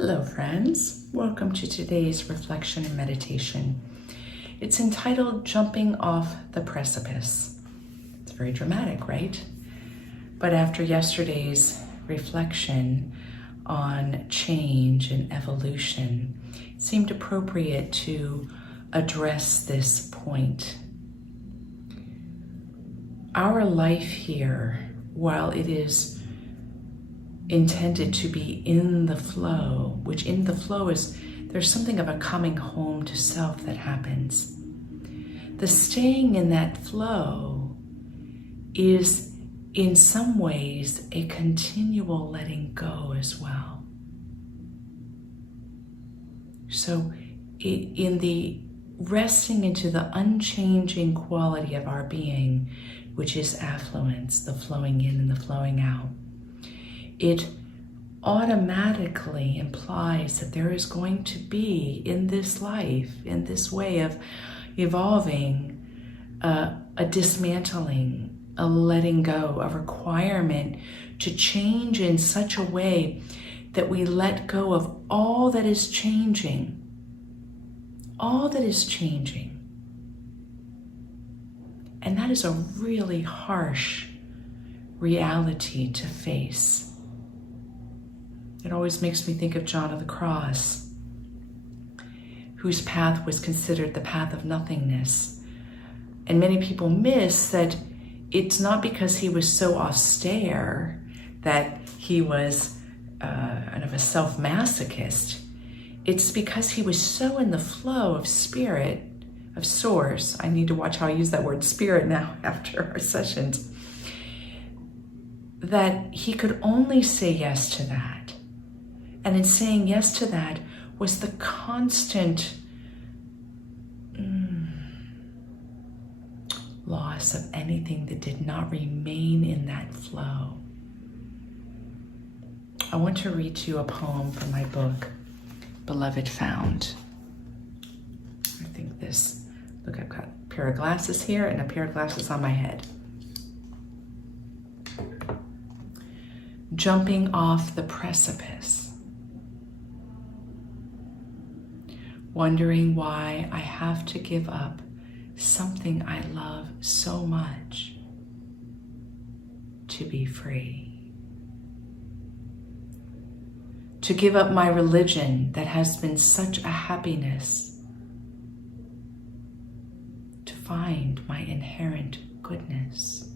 Hello friends, welcome to today's reflection and meditation. It's entitled Jumping Off the Precipice. It's very dramatic, right? But after yesterday's reflection on change and evolution, it seemed appropriate to address this point. Our life here, while it is intended to be in the flow, which in the flow is, there's something of a coming home to self that happens. The staying in that flow is in some ways a continual letting go as well. So in the resting into the unchanging quality of our being, which is affluence, the flowing in and the flowing out, it automatically implies that there is going to be in this life, in this way of evolving, a dismantling, a letting go, a requirement to change in such a way that we let go of all that is changing. All that is changing. And that is a really harsh reality to face. It always makes me think of John of the Cross, whose path was considered the path of nothingness. And many people miss that it's not because he was so austere that he was kind of a self-masochist. It's because he was so in the flow of spirit, of source. I need to watch how I use that word spirit now after our sessions, that he could only say yes to that. And in saying yes to that was the constant loss of anything that did not remain in that flow. I want to read to you a poem from my book, Beloved Found. I think this, look, I've got a pair of glasses here and a pair of glasses on my head. Jumping off the precipice. Wondering why I have to give up something I love so much to be free. To give up my religion that has been such a happiness, to find my inherent goodness.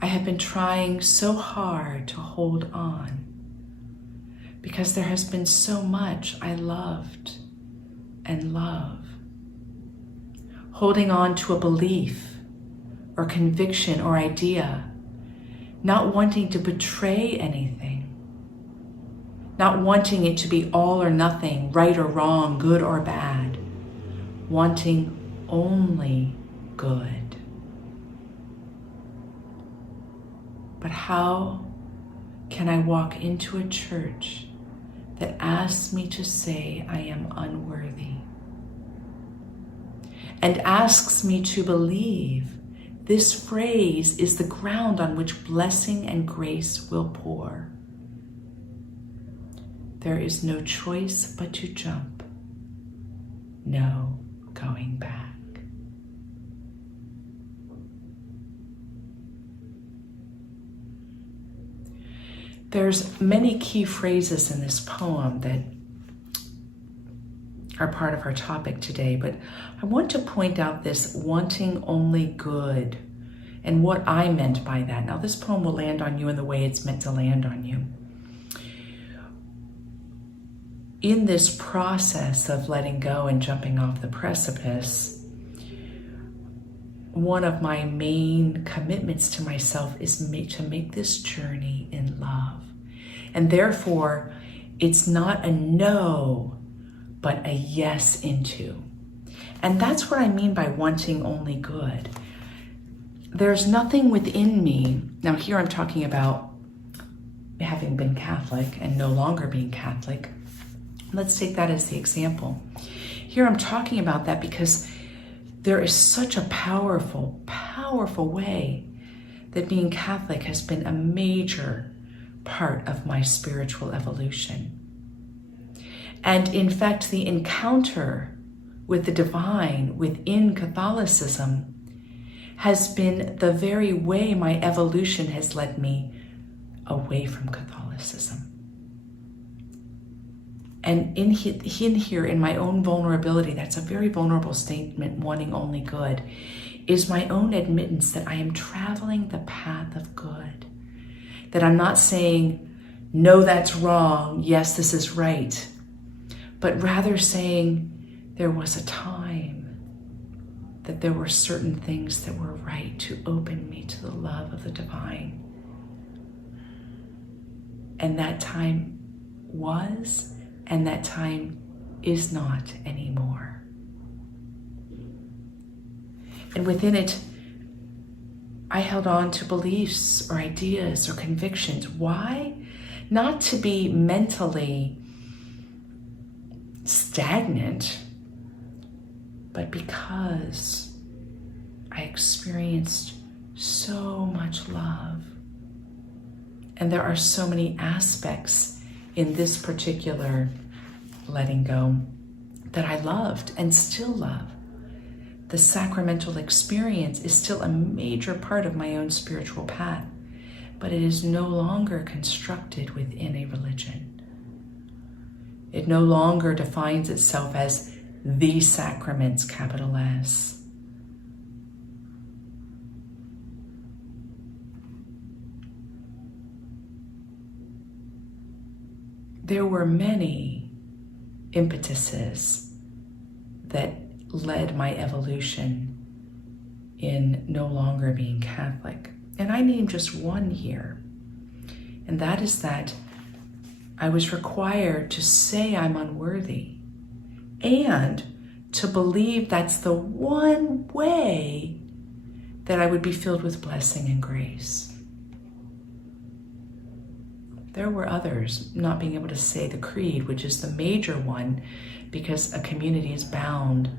I have been trying so hard to hold on because there has been so much I loved and love. Holding on to a belief or conviction or idea, not wanting to betray anything, not wanting it to be all or nothing, right or wrong, good or bad, wanting only good. But how can I walk into a church that asks me to say I am unworthy and asks me to believe this phrase is the ground on which blessing and grace will pour? There is no choice but to jump, no going back. There's many key phrases in this poem that are part of our topic today, but I want to point out this wanting only good and what I meant by that. Now, this poem will land on you in the way it's meant to land on you. In this process of letting go and jumping off the precipice, one of my main commitments to myself is to make this journey in love. And therefore, it's not a no, but a yes into. And that's what I mean by wanting only good. There's nothing within me. Now here I'm talking about having been Catholic and no longer being Catholic. Let's take that as the example. Here I'm talking about that because there is such a powerful, powerful way that being Catholic has been a major part of my spiritual evolution. And in fact, the encounter with the divine within Catholicism has been the very way my evolution has led me away from Catholicism. And in here, in my own vulnerability, that's a very vulnerable statement, wanting only good, is my own admittance that I am traveling the path of good. That I'm not saying, no, that's wrong, yes, this is right, but rather saying there was a time that there were certain things that were right to open me to the love of the divine. And that time was, and that time is not anymore. And within it, I held on to beliefs or ideas or convictions. Why? Not to be mentally stagnant, but because I experienced so much love. And there are so many aspects in this particular letting go that I loved and still love. The sacramental experience is still a major part of my own spiritual path, but it is no longer constructed within a religion. It no longer defines itself as the sacraments, capital S. There were many impetuses that led my evolution in no longer being Catholic. And I name just one here. And that is that I was required to say I'm unworthy and to believe that's the one way that I would be filled with blessing and grace. There were others, not being able to say the creed, which is the major one, because a community is bound,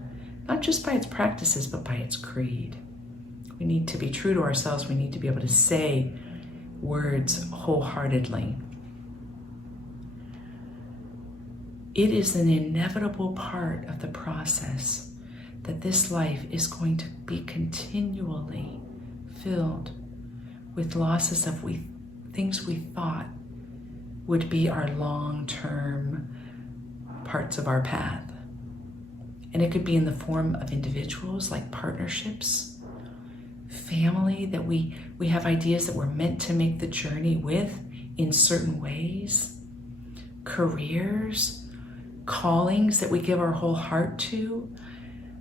not just by its practices, but by its creed. We need to be true to ourselves. We need to be able to say words wholeheartedly. It is an inevitable part of the process that this life is going to be continually filled with losses of things we thought would be our long-term parts of our path. And it could be in the form of individuals, like partnerships, family, that we have ideas that we're meant to make the journey with in certain ways, careers, callings that we give our whole heart to,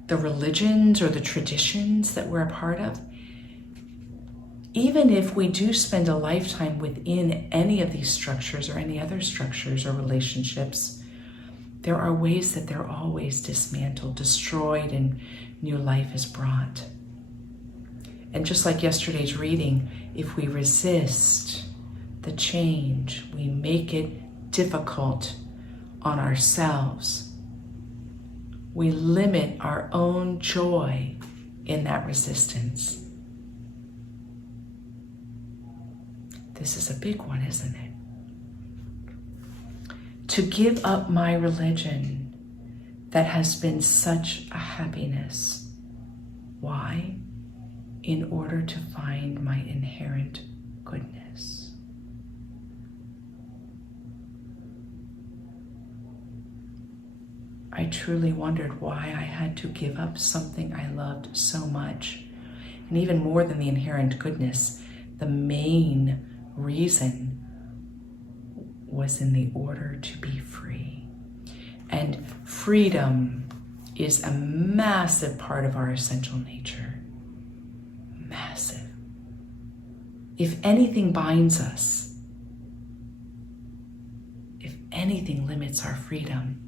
the religions or the traditions that we're a part of. Even if we do spend a lifetime within any of these structures or any other structures or relationships, there are ways that they're always dismantled, destroyed, and new life is brought. And just like yesterday's reading, if we resist the change, we make it difficult on ourselves. We limit our own joy in that resistance. This is a big one, isn't it? To give up my religion that has been such a happiness. Why? In order to find my inherent goodness. I truly wondered why I had to give up something I loved so much. And even more than the inherent goodness, the main reason was in the order to be free. And freedom is a massive part of our essential nature. Massive. If anything binds us, if anything limits our freedom,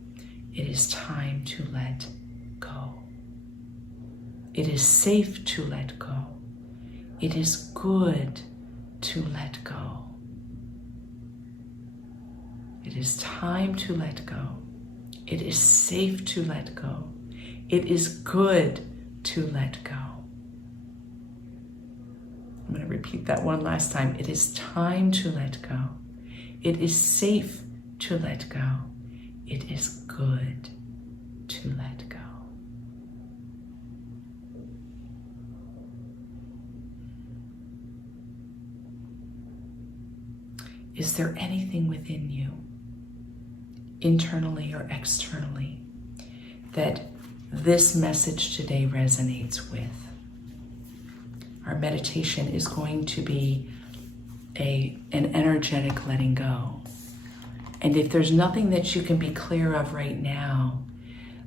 it is time to let go. It is safe to let go. It is good to let go. It is time to let go. It is safe to let go. It is good to let go. I'm going to repeat that one last time. It is time to let go. It is safe to let go. It is good to let go. Is there anything within you, internally or externally, that this message today resonates with? Our meditation is going to be an energetic letting go. And if there's nothing that you can be clear of right now,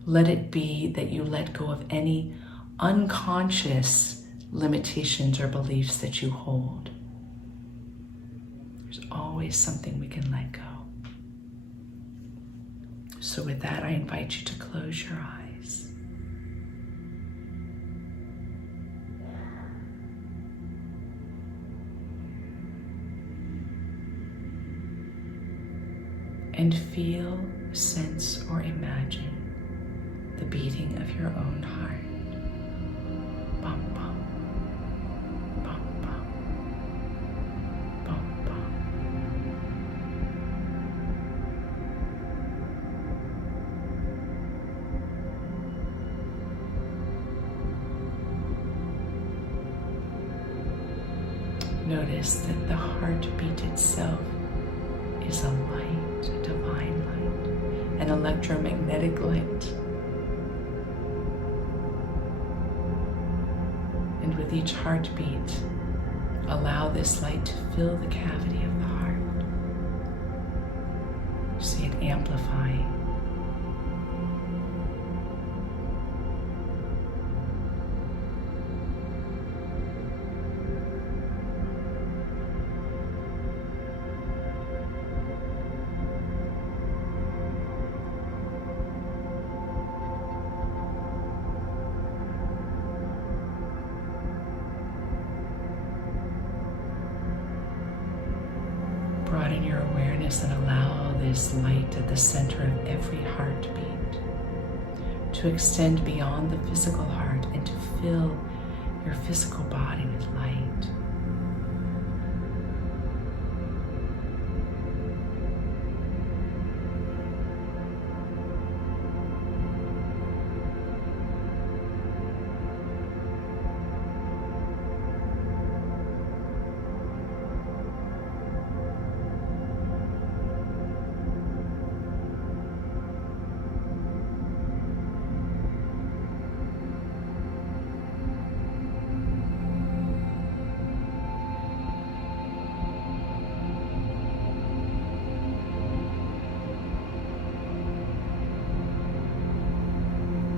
let it be that you let go of any unconscious limitations or beliefs that you hold. There's always something we can let go. So with that, I invite you to close your eyes. And feel, sense, or imagine the beating of your own heart. Bum, bum, bum, bum, bum, bum. Notice that the heartbeat itself is a light, a divine light, an electromagnetic light. And with each heartbeat, allow this light to fill the cavity of the heart. See it amplifying. Broaden your awareness and allow this light at the center of every heartbeat to extend beyond the physical heart and to fill your physical body with light.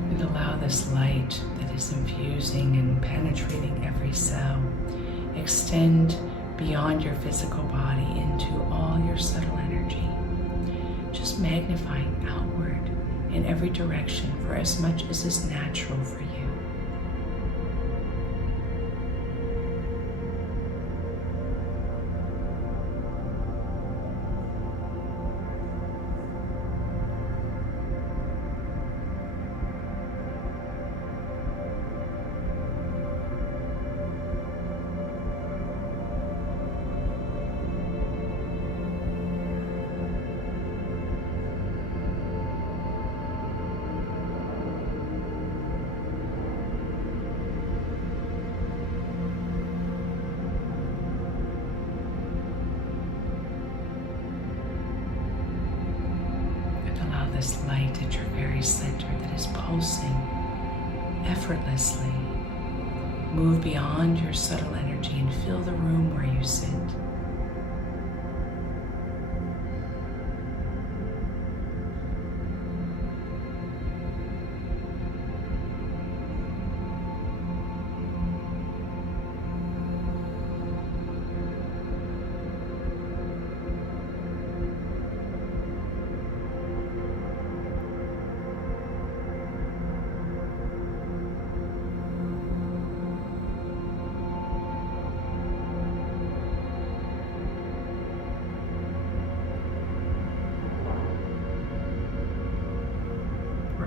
And allow this light that is infusing and penetrating every cell extend beyond your physical body into all your subtle energy, just magnifying outward in every direction for as much as is natural for you. This light at your very center that is pulsing effortlessly. Move beyond your subtle energy and fill the room where you sit.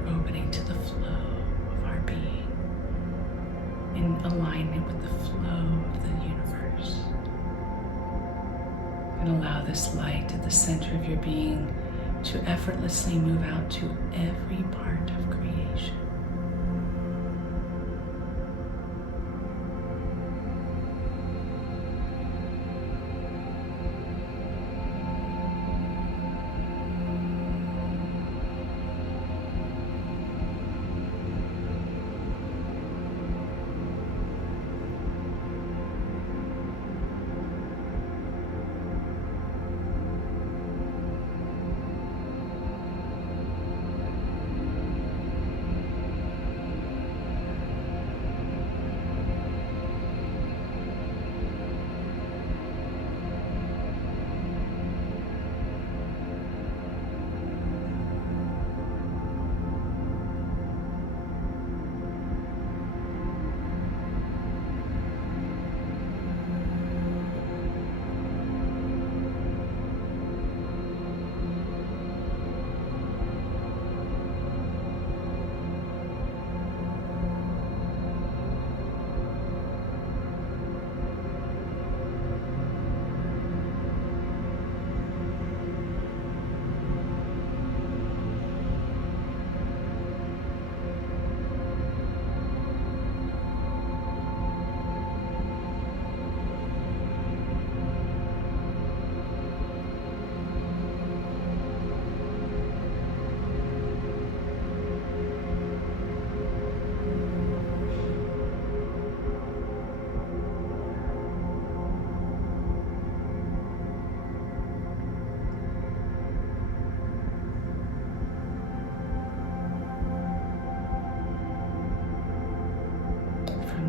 Opening to the flow of our being in alignment with the flow of the universe. And allow this light at the center of your being to effortlessly move out to every part of creation.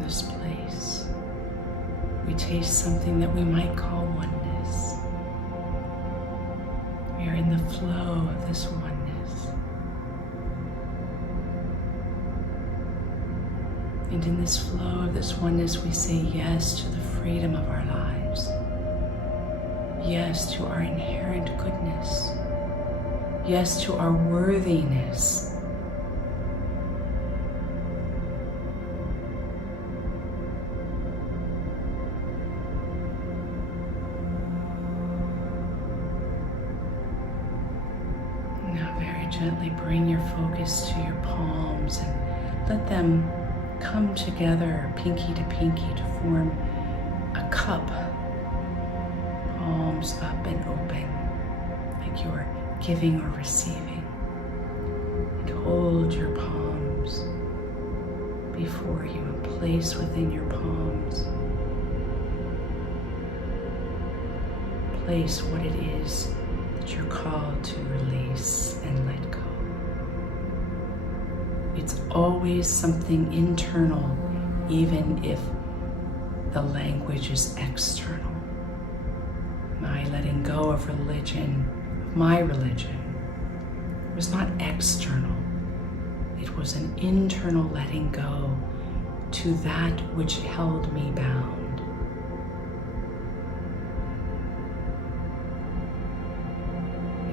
This place, we taste something that we might call oneness. We are in the flow of this oneness. And in this flow of this oneness, we say yes to the freedom of our lives. Yes to our inherent goodness. Yes to our worthiness. Gently bring your focus to your palms and let them come together, pinky to pinky, to form a cup. Palms up and open, like you are giving or receiving. And hold your palms before you and place within your palms. Place what it is that you're called to release and let go. It's always something internal, even if the language is external. My letting go of religion, my religion, was not external. It was an internal letting go to that which held me bound.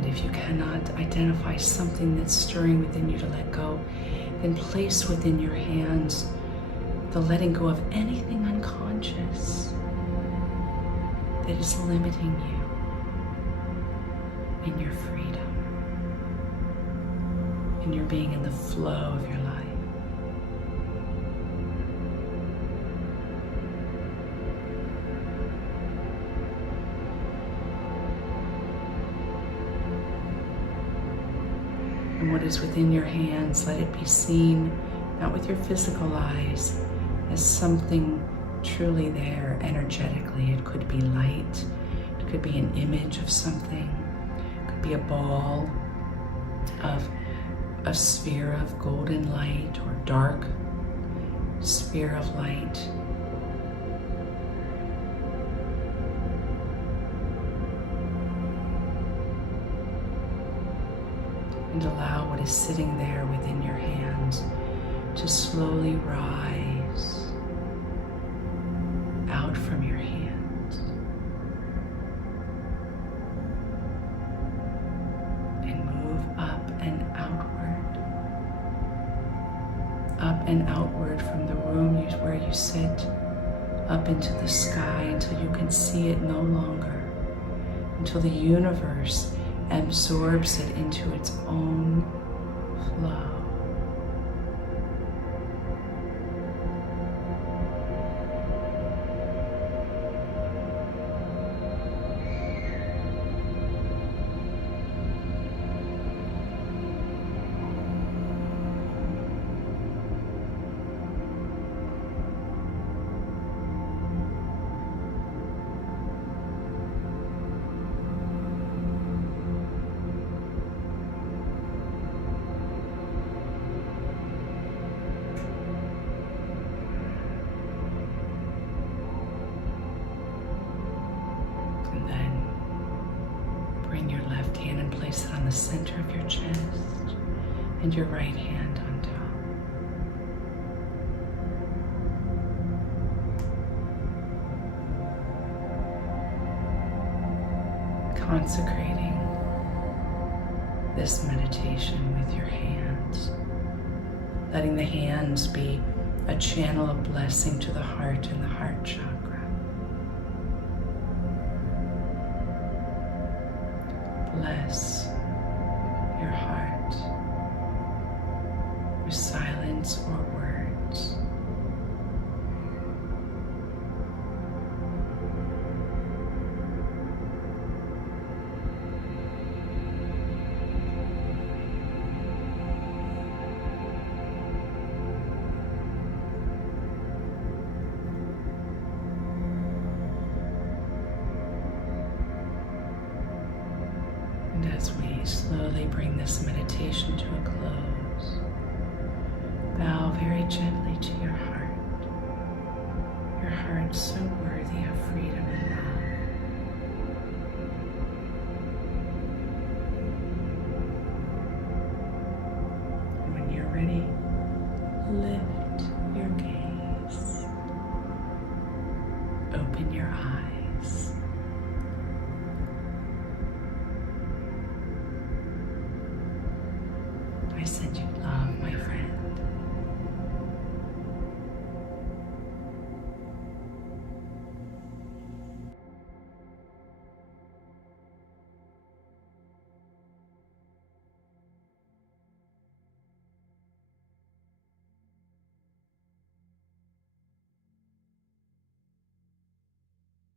If you cannot identify something that's stirring within you to let go, then place within your hands the letting go of anything unconscious that is limiting you in your freedom, in your being in the flow of your life. And what is within your hands, let it be seen, not with your physical eyes, as something truly there energetically. It could be light, it could be an image of something, it could be a ball of a sphere of golden light or dark sphere of light. And allow what is sitting there within your hands to slowly rise out from your hands and move up and outward from the room where you sit, up into the sky until you can see it no longer. until the universe absorbs it into its own flow. And then bring your left hand and place it on the center of your chest and your right hand on top. Consecrating this meditation with your hands, letting the hands be a channel of blessing to the heart and the heart chakra. Bless your heart with silence or words. And as we slowly bring this meditation to a close, bow very gently to your heart. Your heart so worthy of freedom and love. And when you're ready, lift your gaze. Open your eyes. I send you